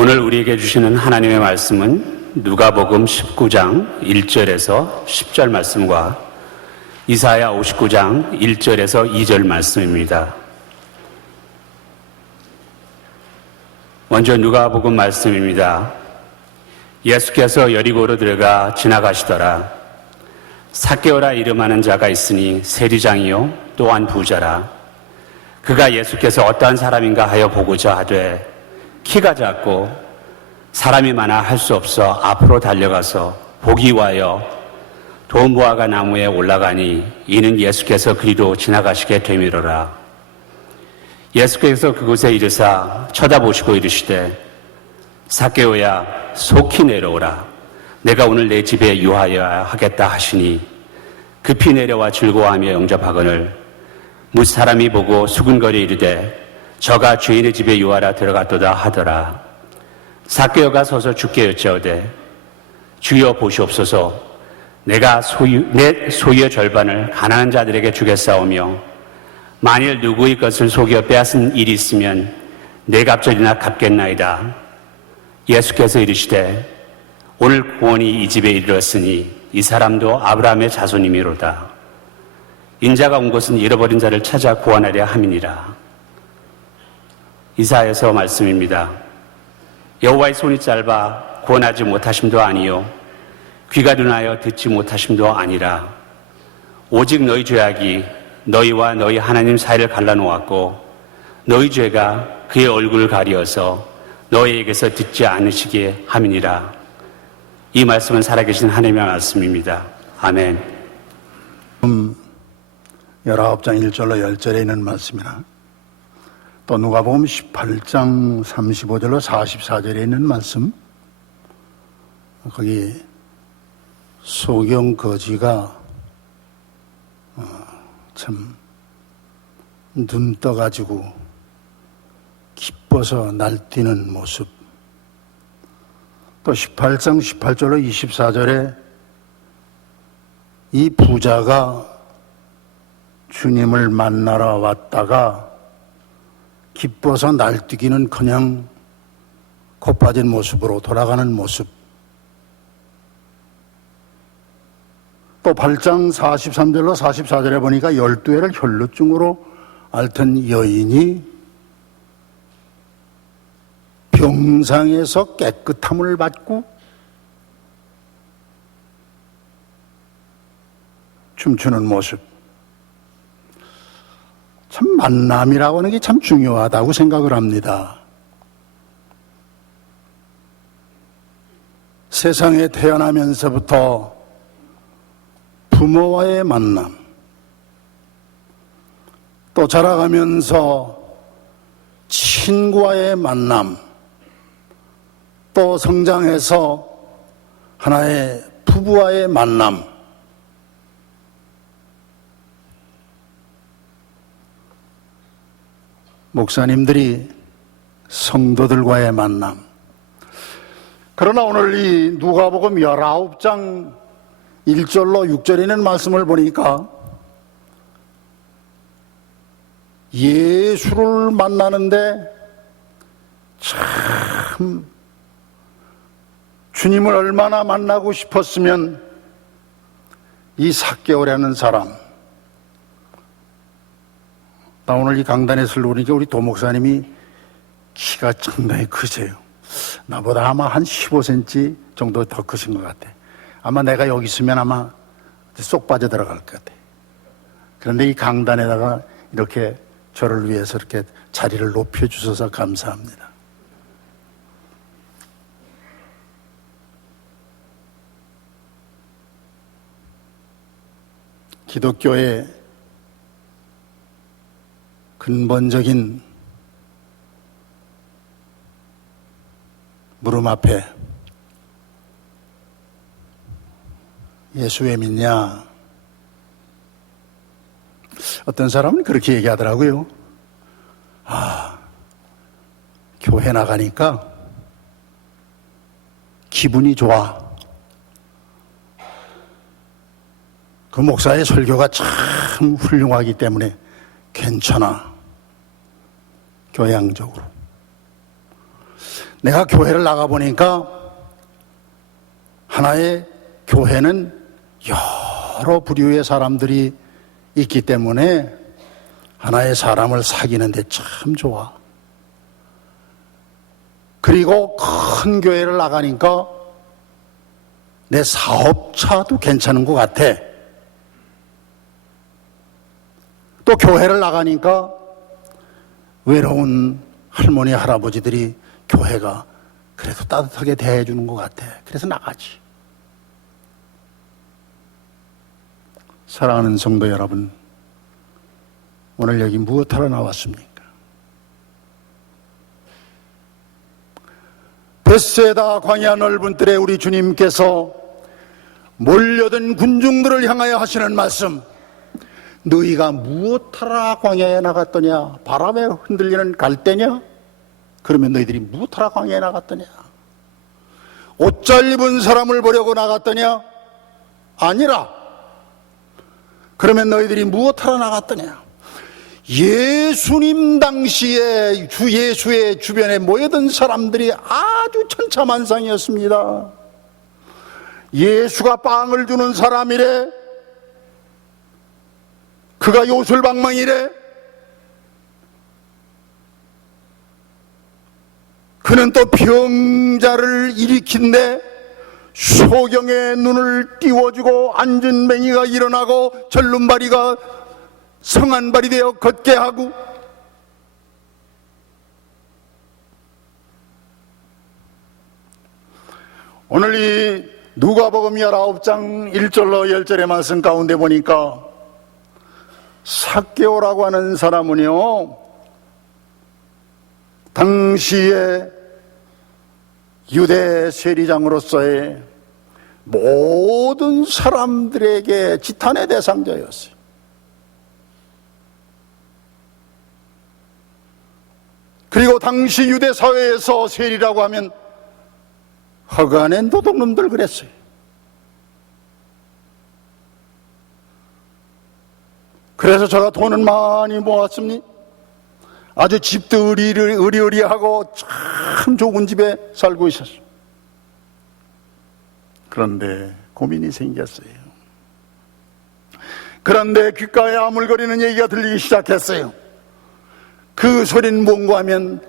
오늘 우리에게 주시는 하나님의 말씀은 누가복음 19장 1절에서 10절 말씀과 이사야 59장 1절에서 2절 말씀입니다. 먼저 누가복음 말씀입니다. 예수께서 여리고로 들어가 지나가시더라. 삭개오라 이름하는 자가 있으니 세리장이요 또한 부자라. 그가 예수께서 어떠한 사람인가 하여 보고자 하되 키가 작고 사람이 많아 할 수 없어 앞으로 달려가서 보기 위하여 돈보아가 나무에 올라가니 이는 예수께서 그리로 지나가시게 되미로라. 예수께서 그곳에 이르사 쳐다보시고 이르시되 삭개오야 속히 내려오라. 내가 오늘 내 집에 유하여야 하겠다 하시니 급히 내려와 즐거워하며 영접하거늘 무사람이 보고 수군거리 이르되 저가 주인의 집에 유하라 들어갔도다 하더라. 삭개오가 서서 주께 여짜오되 주여 보시옵소서. 내가 내 소유의 절반을 가난한 자들에게 주겠사오며 만일 누구의 것을 속여 빼앗은 일이 있으면 네 갑절이나 갚겠나이다. 예수께서 이르시되 오늘 구원이 이 집에 이르렀으니 이 사람도 아브라함의 자손이미로다. 인자가 온 것은 잃어버린 자를 찾아 구원하려 함이니라. 이사야서 말씀입니다. 여호와의 손이 짧아 구원하지 못하심도 아니요 귀가 둔하여 듣지 못하심도 아니라 오직 너희 죄악이 너희와 너희 하나님 사이를 갈라놓았고 너희 죄가 그의 얼굴을 가리어서 너희에게서 듣지 않으시게 함이니라. 이 말씀은 살아계신 하나님의 말씀입니다. 아멘. 19장 1절로 10절에 있는 말씀이나 또 누가복음 18장 35절로 44절에 있는 말씀, 거기 소경 거지가 참 눈 떠가지고 기뻐서 날뛰는 모습, 또 18장 18절로 24절에 이 부자가 주님을 만나러 왔다가 기뻐서 날뛰기는 그냥 고빠진 모습으로 돌아가는 모습, 또 8장 43절로 44절에 보니까 12회를 혈루증으로 앓던 여인이 병상에서 깨끗함을 받고 춤추는 모습, 참 만남이라고 하는 게 참 중요하다고 생각을 합니다. 세상에 태어나면서부터 부모와의 만남, 또 자라가면서 친구와의 만남, 또 성장해서 하나의 부부와의 만남, 목사님들이 성도들과의 만남. 그러나 오늘 이 누가복음 19장 1절로 6절에 있는 말씀을 보니까 예수를 만나는데 참 주님을 얼마나 만나고 싶었으면 이 삭개오라는 사람, 나 오늘 이 강단에서 보니까 우리 도목사님이 키가 상당히 크세요. 나보다 아마 한 15cm 정도 더 크신 것 같아. 아마 내가 여기 있으면 아마 쏙 빠져 들어갈 것 같아. 그런데 이 강단에다가 이렇게 저를 위해서 이렇게 자리를 높여주셔서 감사합니다. 기독교의 근본적인 물음 앞에 예수 왜 믿냐? 어떤 사람은 그렇게 얘기하더라고요. 교회 나가니까 기분이 좋아. 그 목사의 설교가 참 훌륭하기 때문에 괜찮아. 교양적으로. 내가 교회를 나가보니까 하나의 교회는 여러 부류의 사람들이 있기 때문에 하나의 사람을 사귀는데 참 좋아. 그리고 큰 교회를 나가니까 내 사업차도 괜찮은 것 같아. 또 교회를 나가니까 외로운 할머니, 할아버지들이 교회가 그래도 따뜻하게 대해주는 것 같아. 그래서 나가지. 사랑하는 성도 여러분, 오늘 여기 무엇하러 나왔습니까? 벳세다 광야 넓은 뜰에 우리 주님께서 몰려든 군중들을 향하여 하시는 말씀, 너희가 무엇하러 광야에 나갔더냐? 바람에 흔들리는 갈대냐? 그러면 너희들이 무엇하러 광야에 나갔더냐? 옷 잘 입은 사람을 보려고 나갔더냐? 아니라. 그러면 너희들이 무엇하러 나갔더냐? 예수님 당시에 주 예수의 주변에 모여든 사람들이 아주 천차만상이었습니다. 예수가 빵을 주는 사람이래. 그가 요술방망이래. 그는 또 병자를 일으킨데 소경의 눈을 띄워주고 앉은 맹이가 일어나고 절름발이가 성한발이 되어 걷게 하고, 오늘 이 누가복음 19장 1절로 10절의 말씀 가운데 보니까 삭개오라고 하는 사람은요, 당시에 유대 세리장으로서의 모든 사람들에게 지탄의 대상자였어요. 그리고 당시 유대 사회에서 세리라고 하면 허가낸 도둑놈들 그랬어요. 그래서 제가 돈은 많이 모았습니? 아주 집도 의리의리하고 참 좋은 집에 살고 있었어요. 그런데 고민이 생겼어요. 그런데 귓가에 아물거리는 얘기가 들리기 시작했어요. 그 소리는 뭔가 하면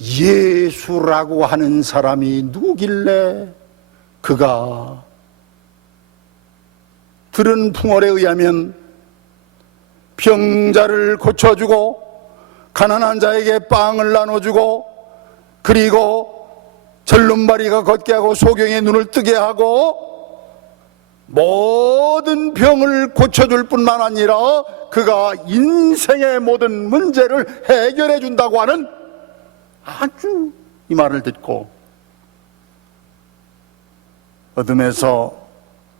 예수라고 하는 사람이 누구길래 그가 들은 풍월에 의하면 병자를 고쳐주고 가난한 자에게 빵을 나눠주고 그리고 절름발이가 걷게 하고 소경의 눈을 뜨게 하고 모든 병을 고쳐줄 뿐만 아니라 그가 인생의 모든 문제를 해결해 준다고 하는 아주 이 말을 듣고 어둠에서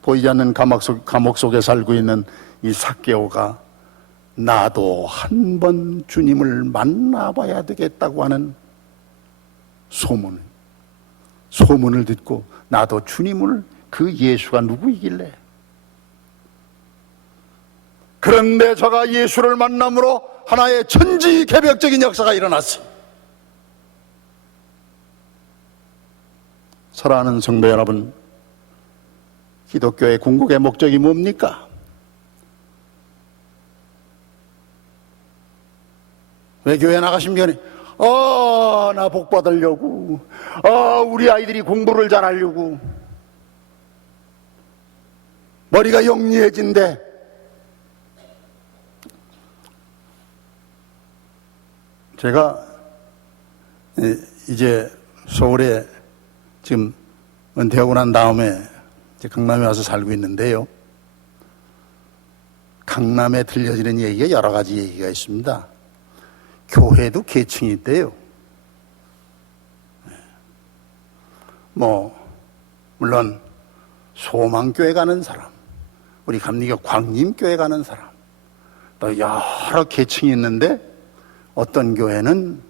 보이지 않는 감옥 속에 살고 있는 이 삭개오가 나도 한 번 주님을 만나봐야 되겠다고 하는 소문을 듣고 나도 주님을 그 예수가 누구이길래, 그런데 저가 예수를 만남으로 하나의 천지개벽적인 역사가 일어났어요. 사랑하는 성도 여러분, 기독교의 궁극의 목적이 뭡니까? 왜 교회 나가신 전에 나 복 받으려고, 우리 아이들이 공부를 잘하려고, 머리가 영리해진대. 제가 이제 서울에 지금 은퇴하고 난 다음에 이제 강남에 와서 살고 있는데요, 강남에 들려지는 얘기가 여러 가지 얘기가 있습니다. 교회도 계층이 있대요. 물론 소망교회 가는 사람, 우리 감리교 광림교회 가는 사람, 또 여러 계층이 있는데 어떤 교회는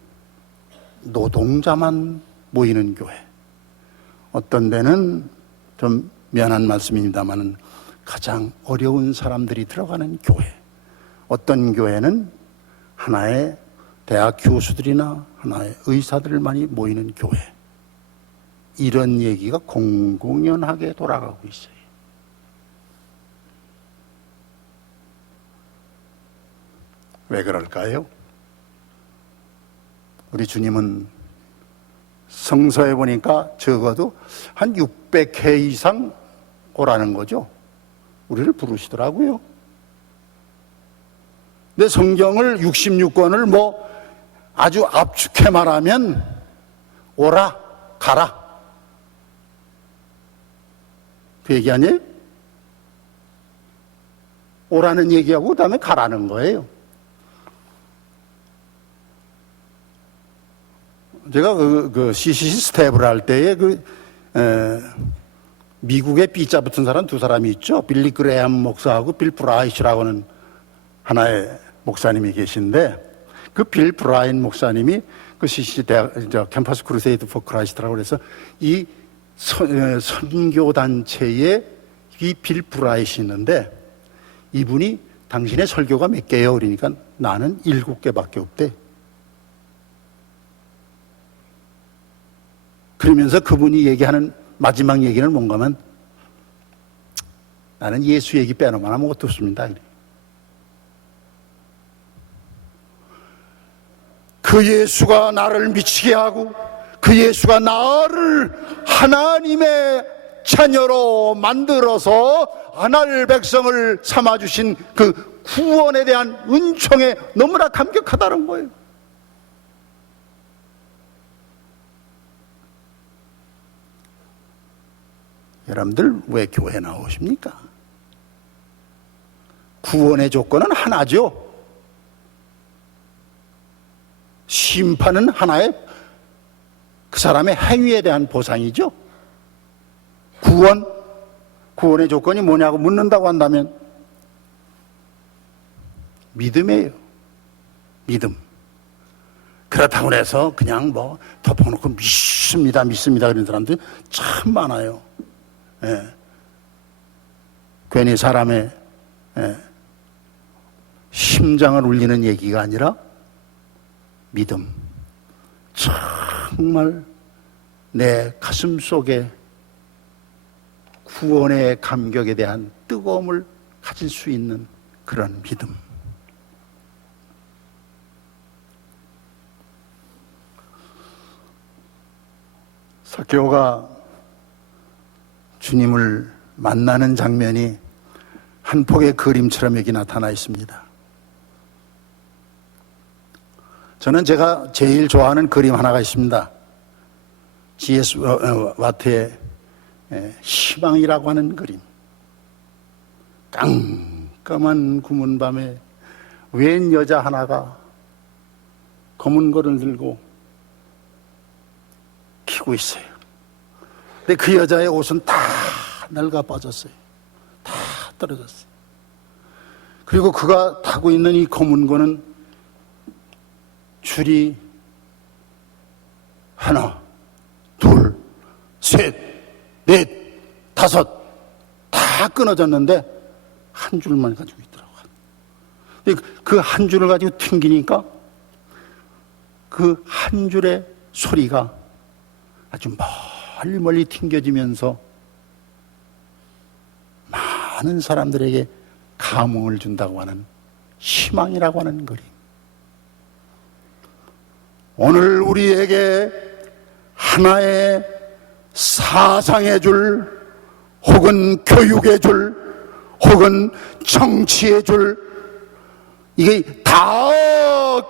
노동자만 모이는 교회, 어떤 데는 좀 미안한 말씀입니다만 가장 어려운 사람들이 들어가는 교회, 어떤 교회는 하나의 대학 교수들이나 하나의 의사들 많이 모이는 교회, 이런 얘기가 공공연하게 돌아가고 있어요. 왜 그럴까요? 우리 주님은 성서에 보니까 적어도 한 600회 이상 오라는 거죠. 우리를 부르시더라고요. 근데 성경을 66권을 뭐 아주 압축해 말하면 오라, 가라. 그 얘기 아니에요? 오라는 얘기하고 그 다음에 가라는 거예요. 제가 그 CCC 스텝을 할 때에 미국의 B자 붙은 사람 두 사람이 있죠. 빌리 그레함 목사하고 빌 브라이시라고 하는 하나의 목사님이 계신데, 그 빌 브라인 목사님이 그 CCC 캠퍼스 크루세이드 포 크라이스트라고 해서 이 선교 단체에 이 빌 브라이시 있는데, 이분이 당신의 설교가 몇 개예요? 그러니까 나는 7개밖에 없대. 그러면서 그분이 얘기하는 마지막 얘기는 뭔가 하면, 나는 예수 얘기 빼놓으면 아무것도 없습니다. 그 예수가 나를 미치게 하고 그 예수가 나를 하나님의 자녀로 만들어서 하나님 백성을 삼아주신 그 구원에 대한 은총에 너무나 감격하다는 거예요. 여러분들 왜 교회 나오십니까? 구원의 조건은 하나죠. 심판은 하나의 그 사람의 행위에 대한 보상이죠. 구원의 조건이 뭐냐고 묻는다고 한다면 믿음이에요. 믿음. 그렇다고 해서 그냥 뭐 덮어놓고 믿습니다 그런 사람들이 참 많아요. 예. 괜히 사람의 심장을 울리는 얘기가 아니라 믿음. 정말 내 가슴 속에 구원의 감격에 대한 뜨거움을 가질 수 있는 그런 믿음. 삭개오가 주님을 만나는 장면이 한 폭의 그림처럼 여기 나타나 있습니다. 저는 제가 제일 좋아하는 그림 하나가 있습니다. G.S. 와트의 희망이라고 하는 그림. 깜깜한 구문 밤에 웬 여자 하나가 검은 거를 들고 키고 있어요. 근데 그 여자의 옷은 다 낡아 빠졌어요. 다 떨어졌어요. 그리고 그가 타고 있는 이 검은 거는 줄이 하나, 둘, 셋, 넷, 다섯 다 끊어졌는데 한 줄만 가지고 있더라고요. 그 한 줄을 가지고 튕기니까 그 한 줄의 소리가 아주 멀리 튕겨지면서 많은 사람들에게 감흥을 준다고 하는 희망이라고 하는 그림. 오늘 우리에게 하나의 사상의 줄, 혹은 교육의 줄, 혹은 정치의 줄, 이게 다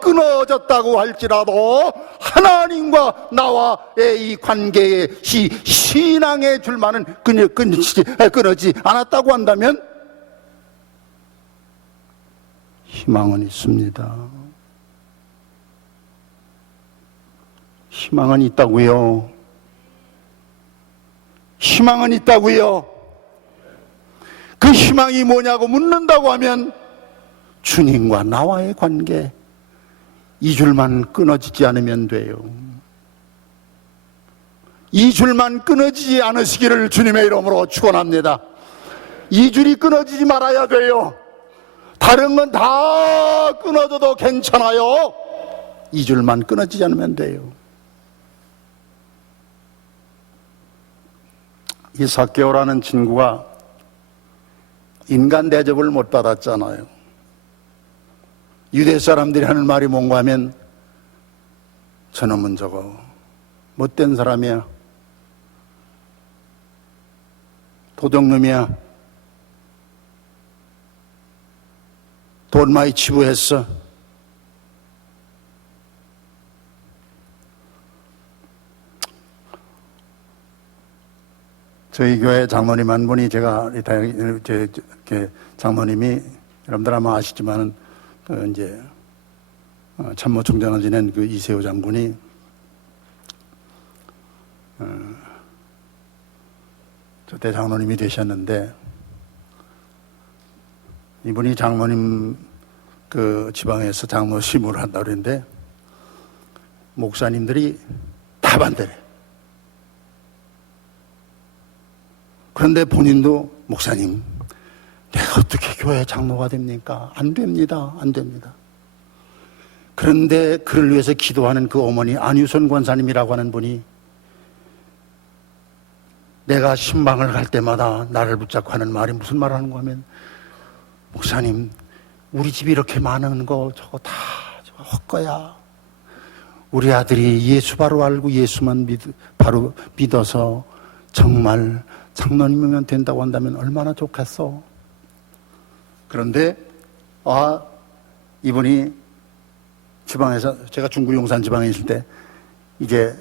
끊어졌다고 할지라도 하나님과 나와의 이 관계의 신앙의 줄만은 끊어지지 않았다고 한다면 희망은 있습니다. 희망은 있다고요. 희망은 있다고요. 그 희망이 뭐냐고 묻는다고 하면 주님과 나와의 관계, 이 줄만 끊어지지 않으면 돼요. 이 줄만 끊어지지 않으시기를 주님의 이름으로 축원합니다. 이 줄이 끊어지지 말아야 돼요. 다른 건 다 끊어져도 괜찮아요. 이 줄만 끊어지지 않으면 돼요. 이 삭개오라는 친구가 인간 대접을 못 받았잖아요. 유대 사람들이 하는 말이 뭔가 하면 저놈은 저거 못된 사람이야, 도둑놈이야, 돈 많이 치부했어. 저희 교회 장로님 한 분이 장로님이 여러분들 아마 아시지만은 이제 참모총장을 지낸 그 이세호 장군이 저때 장로님이 되셨는데, 이분이 장로님 그 지방에서 장로 심을 한다고 그랬는데 목사님들이 다 반대래. 그런데 본인도 목사님, 내가 어떻게 교회 장로가 됩니까? 안 됩니다. 안 됩니다. 그런데 그를 위해서 기도하는 그 어머니 안유선 권사님이라고 하는 분이 내가 신방을 갈 때마다 나를 붙잡고 하는 말이 무슨 말 하는 거 하면, 목사님, 우리 집이 이렇게 많은 거 저거 다 헛거야. 우리 아들이 예수 바로 알고 예수만 바로 믿어서 정말 장로님이면 된다고 한다면 얼마나 좋겠어. 그런데 이분이 지방에서, 제가 중구 용산 지방에 있을 때 이제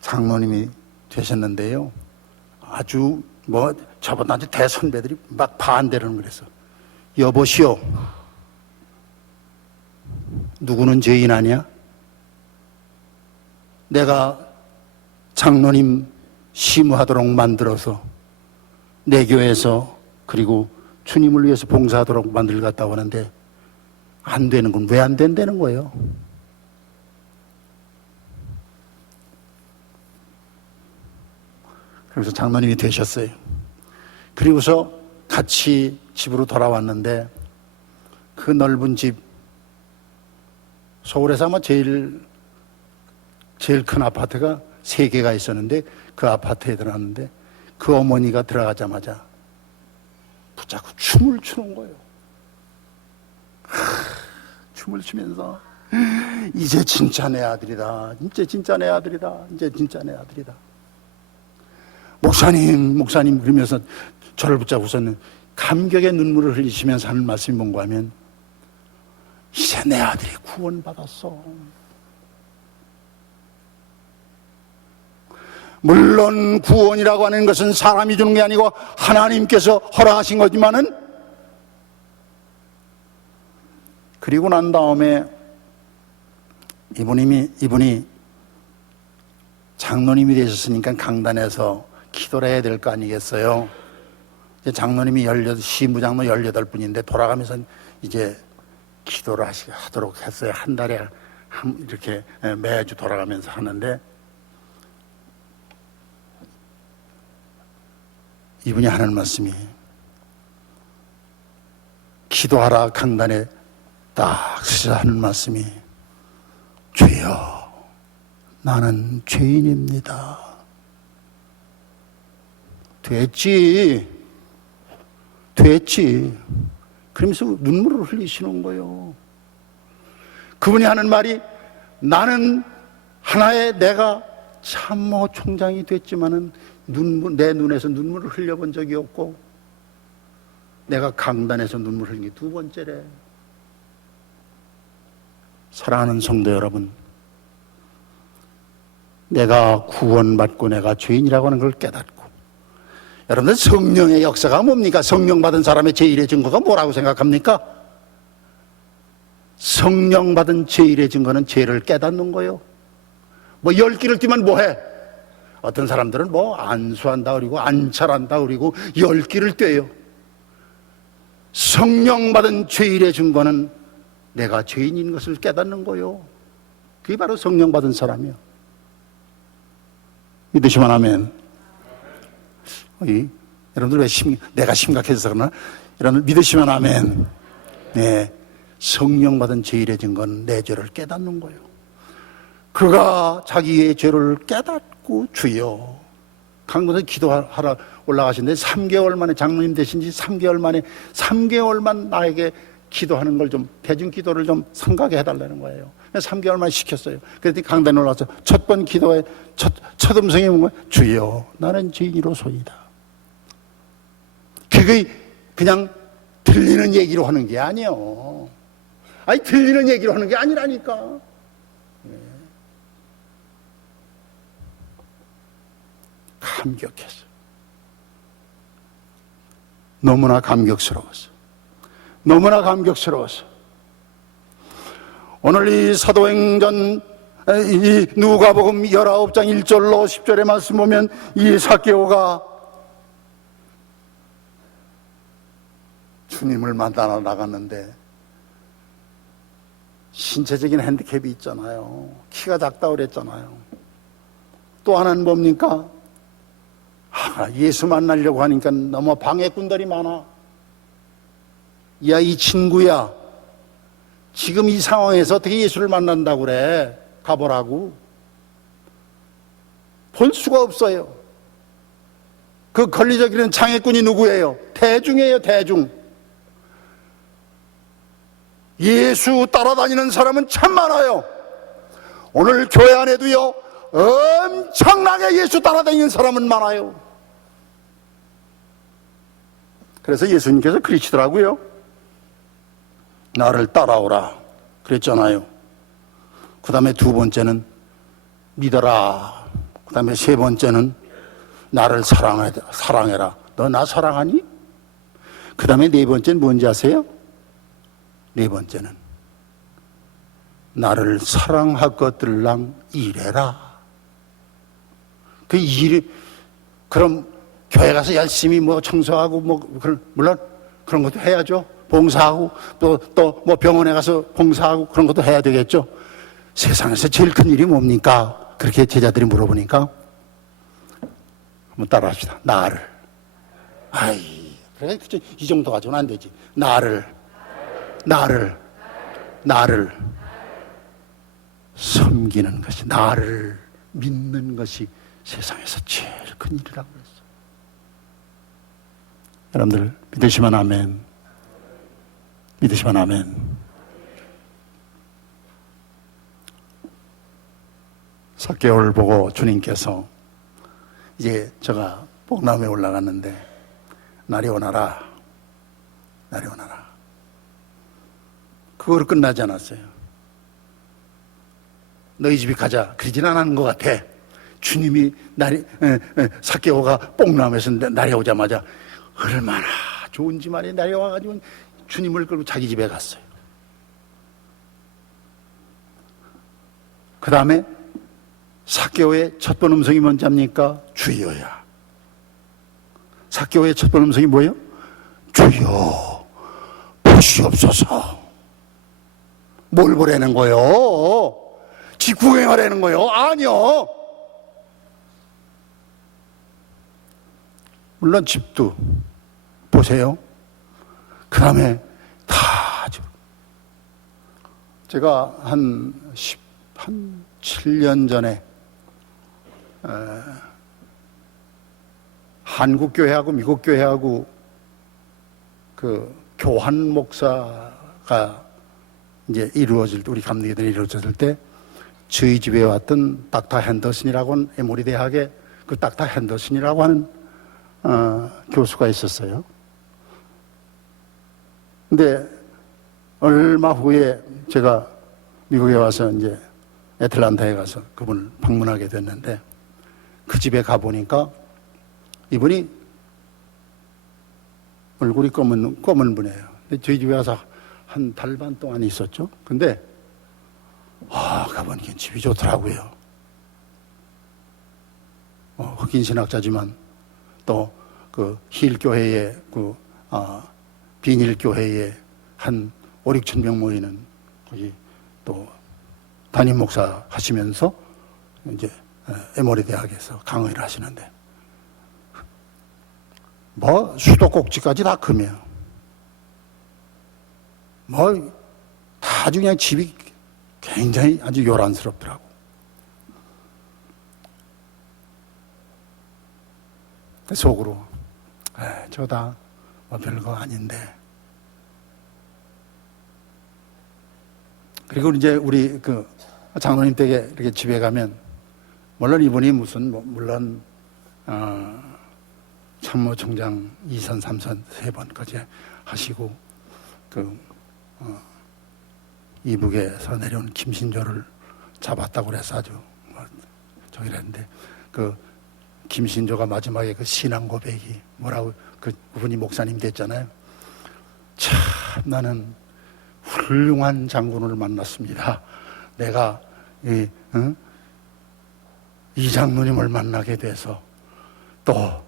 장로님이 되셨는데요, 아주 저보다 아주 대선배들이 막 반대를 그랬어. 여보시오, 누구는 죄인 아니야? 내가 장로님 심우하도록 만들어서 내 교회에서 그리고 주님을 위해서 봉사하도록 만들었다고 하는데 안 되는 건 왜 안 된다는 거예요? 그래서 장로님이 되셨어요. 그리고서 같이 집으로 돌아왔는데 그 넓은 집, 서울에서 아마 제일 큰 아파트가 3개가 있었는데 그 아파트에 들어갔는데 그 어머니가 들어가자마자 붙잡고 춤을 추는 거예요. 춤을 추면서 이제 진짜 내 아들이다. 이제 진짜 내 아들이다. 이제 진짜 내 아들이다. 목사님 그러면서 저를 붙잡고서는 감격의 눈물을 흘리시면서 하는 말씀이 뭔가 하면, 이제 내 아들이 구원받았어. 물론 구원이라고 하는 것은 사람이 주는 게 아니고 하나님께서 허락하신 거지만은, 그리고 난 다음에 이분이 장로님이 되셨으니까 강단에서 기도를 해야 될 거 아니겠어요? 이제 장로님이 시무장로 18분인데 돌아가면서 이제 기도를 하도록 했어요. 한 달에 이렇게 매주 돌아가면서 하는데, 이분이 하는 말씀이, 기도하라 강단에 딱 서서 하는 말씀이, 주여, 나는 죄인입니다. 됐지. 그러면서 눈물을 흘리시는 거예요. 그분이 하는 말이, 나는 하나의 내가 참모 총장이 됐지만은 내 눈에서 눈물을 흘려본 적이 없고, 내가 강단에서 눈물 흘린 게 2번째래. 사랑하는 성도 여러분, 내가 구원받고 내가 죄인이라고 하는 걸 깨닫고, 여러분들 성령의 역사가 뭡니까? 성령 받은 사람의 제일의 증거가 뭐라고 생각합니까? 성령 받은 제일의 증거는 죄를 깨닫는 거예요. 10끼를 뛰면 뭐해? 어떤 사람들은 안수한다 그리고 안찰한다 그리고 10끼를 뛰어요. 성령 받은 제일의 증거는 내가 죄인인 것을 깨닫는 거예요. 그게 바로 성령 받은 사람이에요. 믿으시면 아멘. 여러분들 왜 내가 심각해서 그러나? 여러분들 믿으시면 아멘. 네, 성령 받은 제일의 증거는 내 죄를 깨닫는 거예요. 그가 자기의 죄를 깨닫고 주여 강건에서 기도하러 올라가시는데 3개월 만에 장로님 되신 지 3개월 만에 3개월만 나에게 기도하는 걸 좀 대중 기도를 좀 생각해 해달라는 거예요. 3개월 만에 시켰어요. 그랬더니 강단에 올라와서 첫 번 기도에 첫 음성이 뭔가 주여 나는 죄인이로소이다. 그게 그냥 들리는 얘기로 하는 게 아니에요. 아니 들리는 얘기로 하는 게 아니라니까. 감격했어. 너무나 감격스러웠어. 너무나 감격스러웠어. 오늘 이 사도행전 이 누가복음 19장 1절로 10절의 말씀 보면 이 삭개오가 주님을 만나러 나갔는데 신체적인 핸디캡이 있잖아요. 키가 작다고 그랬잖아요. 또 하나는 뭡니까? 예수 만나려고 하니까 너무 방해꾼들이 많아. 야, 이 친구야. 지금 이 상황에서 어떻게 예수를 만난다고 그래? 가보라고. 볼 수가 없어요. 그 권리적인 장애꾼이 누구예요? 대중이에요, 대중. 예수 따라다니는 사람은 참 많아요. 오늘 교회 안에도요, 엄청나게 예수 따라다니는 사람은 많아요. 그래서 예수님께서 그러시더라고요. 나를 따라오라 그랬잖아요. 그 다음에 두 번째는 믿어라. 그 다음에 세 번째는 나를 사랑해라. 너 나 사랑하니? 그 다음에 네 번째는 뭔지 아세요? 네 번째는 나를 사랑하거들랑 일해라. 그 일이 그럼 교회 가서 열심히 뭐 청소하고 물론 그런 것도 해야죠. 봉사하고 또 뭐 병원에 가서 봉사하고 그런 것도 해야 되겠죠. 세상에서 제일 큰 일이 뭡니까? 그렇게 제자들이 물어보니까 한번 따라합시다. 나를. 아이, 그래 이 정도 가지고는 안 되지. 나를 섬기는 것이, 나를 믿는 것이 세상에서 제일 큰 일이라고 그랬어. 여러분들 믿으시면 아멘. 믿으시면 아멘. 삭개오를 보고 주님께서 이제 제가 복남에 올라갔는데 날이 오너라, 날이 오너라. 그거로 끝나지 않았어요. 너희 집에 가자 그러진 않은 것 같아. 주님이 삭개오가 뽕나무에서 날이 오자마자 얼마나 좋은지 말이야. 날이 와가지고 주님을 끌고 자기 집에 갔어요. 그 다음에 삭개오의 첫 번 음성이 뭔지 압니까? 주여야. 삭개오의 첫 번 음성이 뭐예요? 주여 보시옵소서. 뭘 보라는 거요? 지 구경하라는 거요? 아니요. 물론 집도 보세요. 그 다음에 다 제가 한 7년 전에 한국 교회하고 미국 교회하고 그 교환 목사가 이제 이루어질 때, 우리 감리교들이 이루어졌을 때 저희 집에 왔던 닥터 핸더슨이라고 하는 에모리 대학의 그 닥터 핸더슨이라고 하는 교수가 있었어요. 근데 얼마 후에 제가 미국에 와서 이제 애틀란타에 가서 그분을 방문하게 됐는데 그 집에 가보니까 이분이 얼굴이 검은 분이에요. 근데 저희 집에 와서 한 달 반 동안 있었죠. 근데 가보니까 집이 좋더라고요. 흑인 신학자지만 또 그 힐 교회의 비닐 교회에 한 5, 6천 명 모이는 거기 또 담임 목사 하시면서 이제 에모리 대학에서 강의를 하시는데 뭐 수도꼭지까지 다 금이에요. 뭐 다 아주 그냥 집이 굉장히 아주 요란스럽더라고. 속으로 저다 뭐 별거 아닌데. 그리고 이제 우리 그 장로님 댁에 이렇게 집에 가면 물론 이분이 무슨 물론 참모총장 2선, 3선, 3번까지 하시고 이북에서 내려온 김신조를 잡았다고 그래서 아주 저기랬는데 김신조가 마지막에 그 신앙 고백이 뭐라고 그분이 목사님 됐잖아요. 참 나는 훌륭한 장군을 만났습니다. 내가 이 장로님을 만나게 돼서 또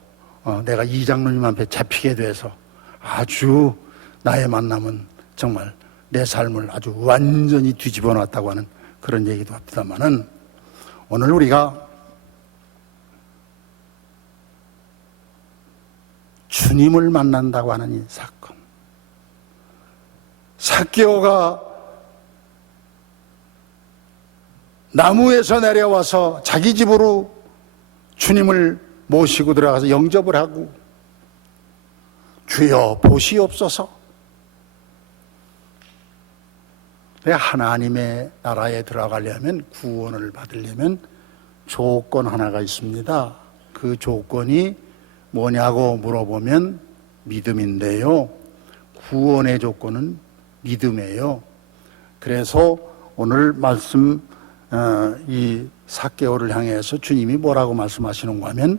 내가 이 장로님 앞에 잡히게 돼서 아주 나의 만남은 정말 내 삶을 아주 완전히 뒤집어 놨다고 하는 그런 얘기도 합니다만은 오늘 우리가 주님을 만난다고 하는 이 사건, 삭개오가 나무에서 내려와서 자기 집으로 주님을 모시고 들어가서 영접을 하고 주여 보시옵소서. 하나님의 나라에 들어가려면 구원을 받으려면 조건 하나가 있습니다. 그 조건이 뭐냐고 물어보면 믿음인데요. 구원의 조건은 믿음이에요. 그래서 오늘 말씀 이 삭개오를 향해서 주님이 뭐라고 말씀하시는가 하면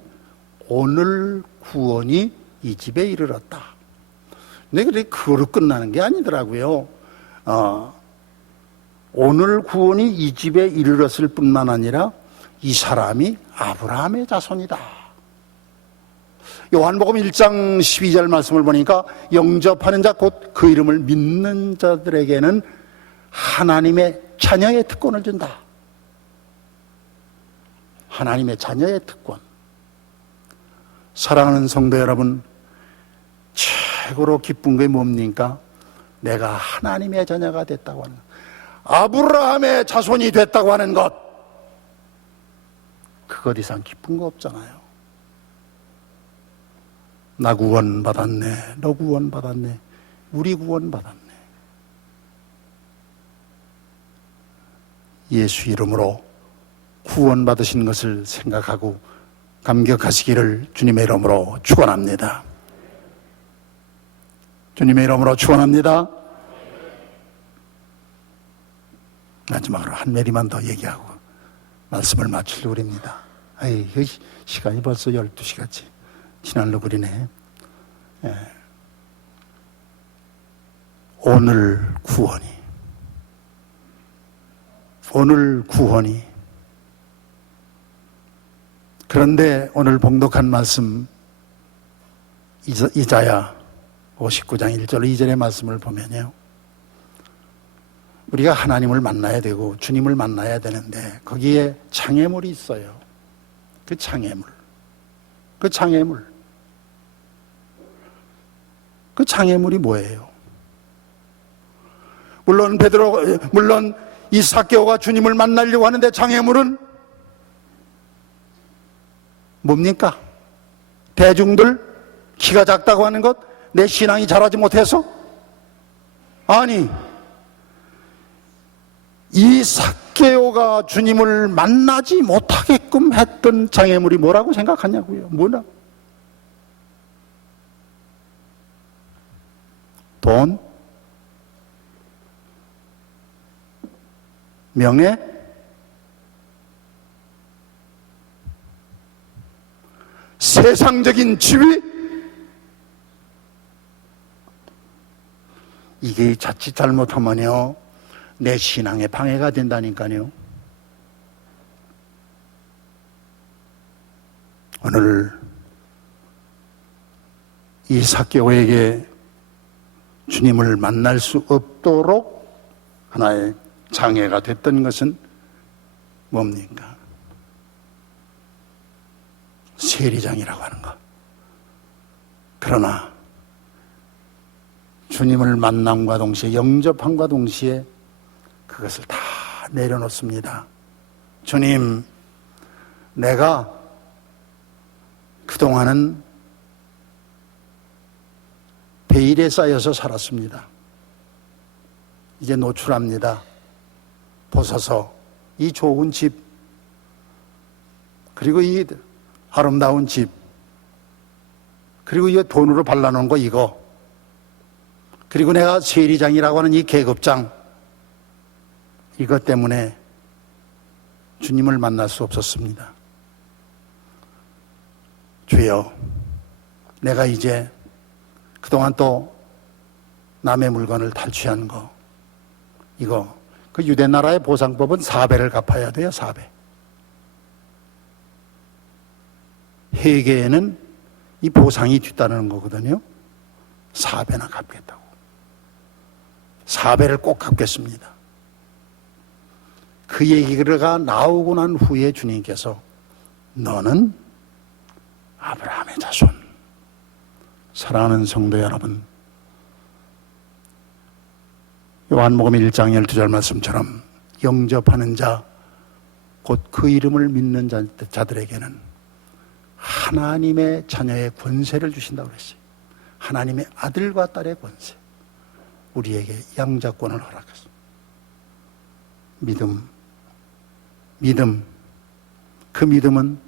오늘 구원이 이 집에 이르렀다. 근데 그거로 끝나는 게 아니더라고요. 오늘 구원이 이 집에 이르렀을 뿐만 아니라 이 사람이 아브라함의 자손이다. 요한복음 1장 12절 말씀을 보니까 영접하는 자 곧 그 이름을 믿는 자들에게는 하나님의 자녀의 특권을 준다. 하나님의 자녀의 특권. 사랑하는 성도 여러분, 최고로 기쁜 게 뭡니까? 내가 하나님의 자녀가 됐다고 하는 것, 아브라함의 자손이 됐다고 하는 것, 그것 이상 기쁜 거 없잖아요. 나 구원받았네, 너 구원받았네, 우리 구원받았네. 예수 이름으로 구원받으신 것을 생각하고 감격하시기를 주님의 이름으로 축원합니다. 주님의 이름으로 축원합니다. 마지막으로 한 마디만 더 얘기하고 말씀을 마치려고 합니다. 시간이 벌써 12시같이 지날로 그리네. 오늘 구원이 그런데 오늘 봉독한 말씀 이사야 59장 1절 2절의 말씀을 보면요, 우리가 하나님을 만나야 되고 주님을 만나야 되는데 거기에 장애물이 있어요. 그 장애물이 뭐예요? 물론 이 삭개오가 주님을 만나려고 하는데 장애물은 뭡니까? 대중들 키가 작다고 하는 것, 내 신앙이 자라지 못해서? 아니, 이 삭개오가 주님을 만나지 못하게끔 했던 장애물이 뭐라고 생각하냐고요? 뭐나? 돈? 명예? 세상적인 지위? 이게 자칫 잘못하면요, 내 신앙에 방해가 된다니까요. 오늘 이 삭개오에게 주님을 만날 수 없도록 하나의 장애가 됐던 것은 뭡니까? 세리장이라고 하는 것. 그러나 주님을 만남과 동시에, 영접함과 동시에 그것을 다 내려놓습니다. 주님, 내가 그동안은 베일에 쌓여서 살았습니다. 이제 노출합니다. 벗어서 이 좋은 집, 그리고 이 아름다운 집, 그리고 이 돈으로 발라놓은 거 이거, 그리고 내가 세리장이라고 하는 이 계급장, 이것 때문에 주님을 만날 수 없었습니다. 주여, 내가 이제 그동안 또 남의 물건을 탈취한 거, 이거, 그 유대 나라의 보상법은 4배를 갚아야 돼요, 4배. 회개에는 이 보상이 뒤따르는 거거든요. 4배나 갚겠다고. 4배를 꼭 갚겠습니다. 그 얘기가 나오고 난 후에 주님께서 너는 아브라함의 자손. 사랑하는 성도 여러분, 요한복음 1장 12절 말씀처럼 영접하는 자, 곧 그 이름을 믿는 자들에게는 하나님의 자녀의 권세를 주신다고 그랬어요. 하나님의 아들과 딸의 권세, 우리에게 양자권을 허락했습니다. 믿음, 그 믿음은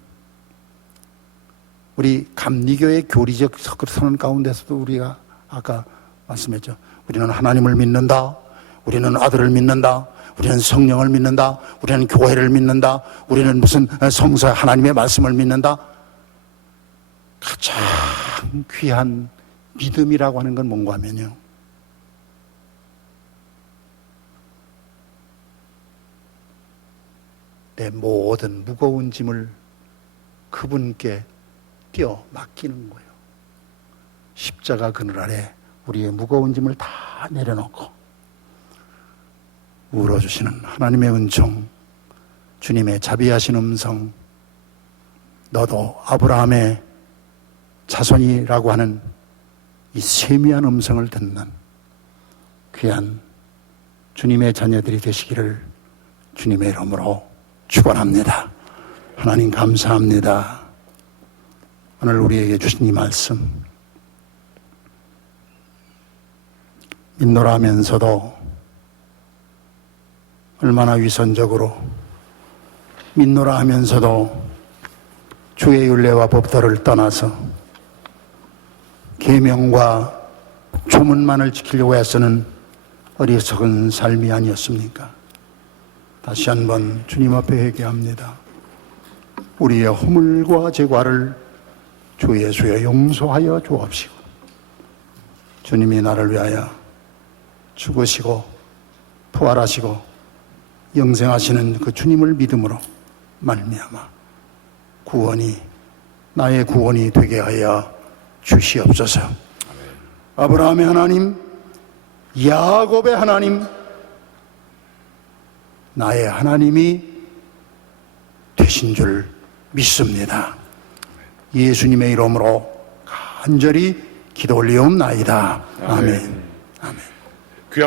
우리 감리교의 교리적 선언 가운데서도 우리가 아까 말씀했죠. 우리는 하나님을 믿는다, 우리는 아들을 믿는다, 우리는 성령을 믿는다, 우리는 교회를 믿는다, 우리는 무슨 성서 하나님의 말씀을 믿는다. 가장 귀한 믿음이라고 하는 건 뭔가 하면요, 내 모든 무거운 짐을 그분께 띄어 맡기는 거예요. 십자가 그늘 아래 우리의 무거운 짐을 다 내려놓고 울어주시는 하나님의 은총, 주님의 자비하신 음성, 너도 아브라함의 자손이라고 하는 이 세미한 음성을 듣는 귀한 주님의 자녀들이 되시기를 주님의 이름으로 축원합니다. 하나님 감사합니다. 오늘 우리에게 주신 이 말씀, 믿노라 하면서도 얼마나 위선적으로, 믿노라 하면서도 주의 율례와 법도를 떠나서 계명과 조문만을 지키려고 애쓰는 어리석은 삶이 아니었습니까? 다시 한번 주님 앞에 회개합니다. 우리의 허물과 죄과를 주 예수여 용서하여 주옵시고, 주님이 나를 위하여 죽으시고 부활하시고 영생하시는 그 주님을 믿음으로 말미암아 나의 구원이 되게 하여 주시옵소서. 아브라함의 하나님, 야곱의 하나님, 나의 하나님이 되신 줄 믿습니다. 예수님의 이름으로 간절히 기도 올리옵나이다. 아멘. 아멘.